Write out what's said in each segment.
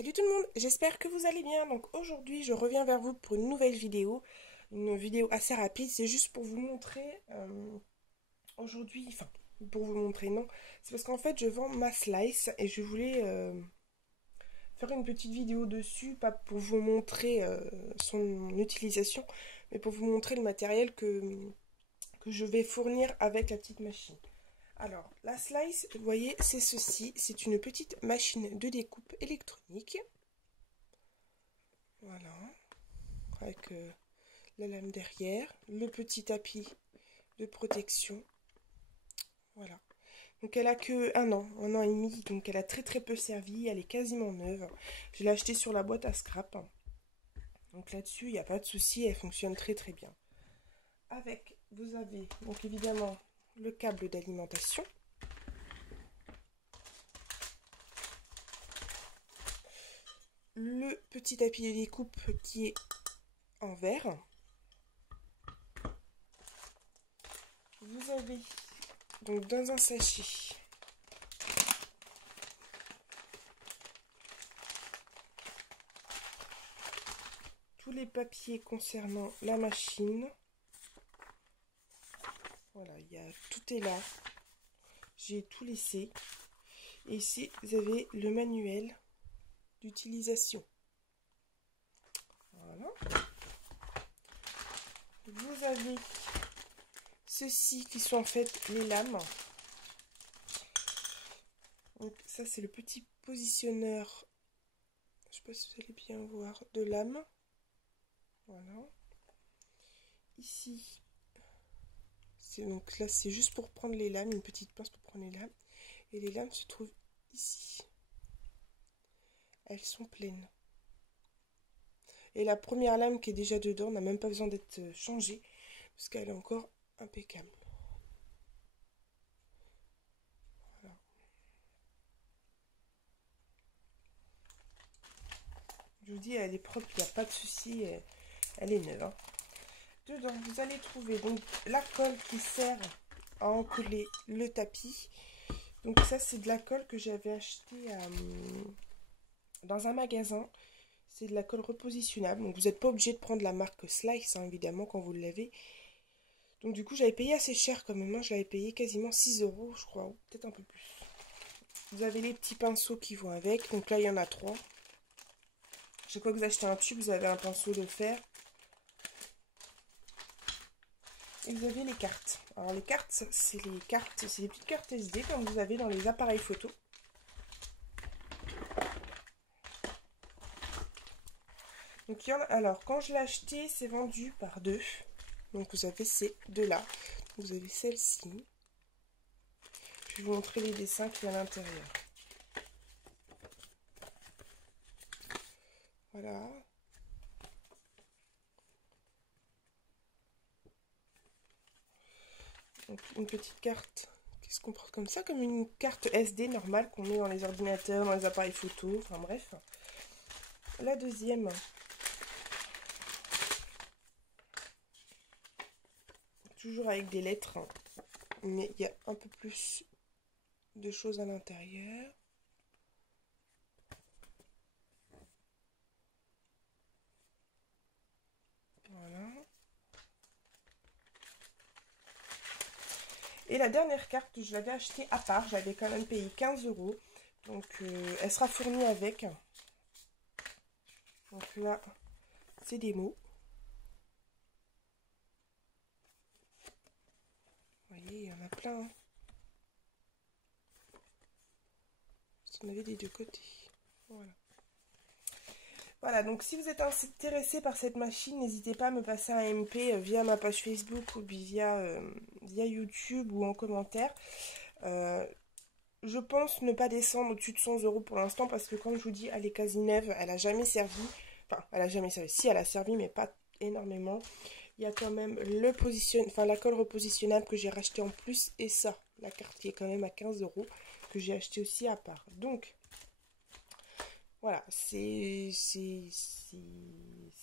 Salut tout le monde, j'espère que vous allez bien. Donc aujourd'hui je reviens vers vous pour une nouvelle vidéo. Une vidéo assez rapide, c'est juste pour vous montrer aujourd'hui, enfin pour vous montrer non, c'est parce qu'en fait je vends ma slice et je voulais faire une petite vidéo dessus, pas pour vous montrer son utilisation, mais pour vous montrer le matériel que je vais fournir avec la petite machine. Alors, la slice, vous voyez, c'est ceci. C'est une petite machine de découpe électronique. Voilà. Avec la lame derrière. Le petit tapis de protection. Voilà. Donc, elle a que un an et demi. Donc, elle a très très peu servi. Elle est quasiment neuve. Je l'ai achetée sur la boîte à scrap. Donc, là-dessus, il n'y a pas de souci. Elle fonctionne très très bien. Avec, vous avez donc évidemment le câble d'alimentation. Le petit tapis de découpe qui est en verre. Vous avez donc dans un sachet tous les papiers concernant la machine. Voilà, tout est là. J'ai tout laissé. Et ici, vous avez le manuel d'utilisation. Voilà. Vous avez ceux-ci qui sont en fait les lames. Donc ça, c'est le petit positionneur. Je ne sais pas si vous allez bien voir, de lame. Voilà. Ici, donc là, c'est juste pour prendre les lames, une petite pince pour prendre les lames. Et les lames se trouvent ici. Elles sont pleines. Et la première lame qui est déjà dedans n'a même pas besoin d'être changée parce qu'elle est encore impeccable. Voilà. Je vous dis, elle est propre, il n'y a pas de souci, elle est neuve. Hein. Dedans, vous allez trouver donc la colle qui sert à encoller le tapis. Donc ça, c'est de la colle que j'avais achetée dans un magasin. C'est de la colle repositionnable. Donc vous n'êtes pas obligé de prendre la marque Slice, hein, évidemment, quand vous l'avez. Donc du coup, j'avais payé assez cher quand même. Hein. Je l'avais payé quasiment 6 €, je crois, ou peut-être un peu plus. Vous avez les petits pinceaux qui vont avec. Donc là, il y en a 3. Chaque fois que vous achetez un tube, vous avez un pinceau de fer. Et vous avez les cartes. Alors les cartes, c'est des petites cartes SD comme vous avez dans les appareils photo. Donc alors quand je l'ai acheté, c'est vendu par 2. Donc vous avez ces deux-là. Vous avez celle-ci. Je vais vous montrer les dessins qu'il y a à l'intérieur. Voilà. Donc une petite carte qui se comporte comme ça, comme une carte SD normale qu'on met dans les ordinateurs, dans les appareils photo, enfin bref. La deuxième, toujours avec des lettres, mais il y a un peu plus de choses à l'intérieur. Voilà. Et la dernière carte, je l'avais achetée à part, j'avais quand même payé 15 €. Donc elle sera fournie avec. Donc là, c'est des mots. Vous voyez, il y en a plein. Hein. On avait des deux côtés. Voilà. Voilà, donc si vous êtes intéressé par cette machine, n'hésitez pas à me passer un MP via ma page Facebook ou via YouTube ou en commentaire. Je pense ne pas descendre au-dessus de 100 € pour l'instant parce que comme je vous dis, elle est quasi neuve, elle a jamais servi. Enfin, elle a jamais servi. Si, elle a servi, mais pas énormément. Il y a quand même la colle repositionnable que j'ai racheté en plus et ça, la carte qui est quand même à 15 € que j'ai acheté aussi à part. Donc, voilà, c'est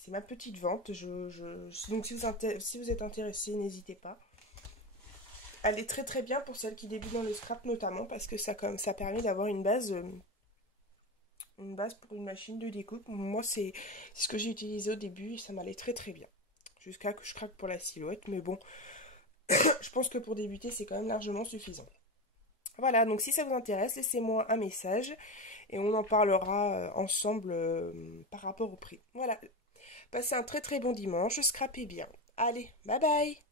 ma petite vente. Donc, si vous êtes intéressé, n'hésitez pas. Elle est très très bien pour celles qui débutent dans le scrap notamment parce que ça permet d'avoir une base Une base pour une machine de découpe. Moi, c'est ce que j'ai utilisé au début et ça m'allait très très bien. Jusqu'à que je craque pour la silhouette. Mais bon, je pense que pour débuter, c'est quand même largement suffisant. Voilà, donc si ça vous intéresse, laissez-moi un message et on en parlera ensemble par rapport au prix. Voilà, passez un très très bon dimanche, scrapez bien. Allez, bye bye!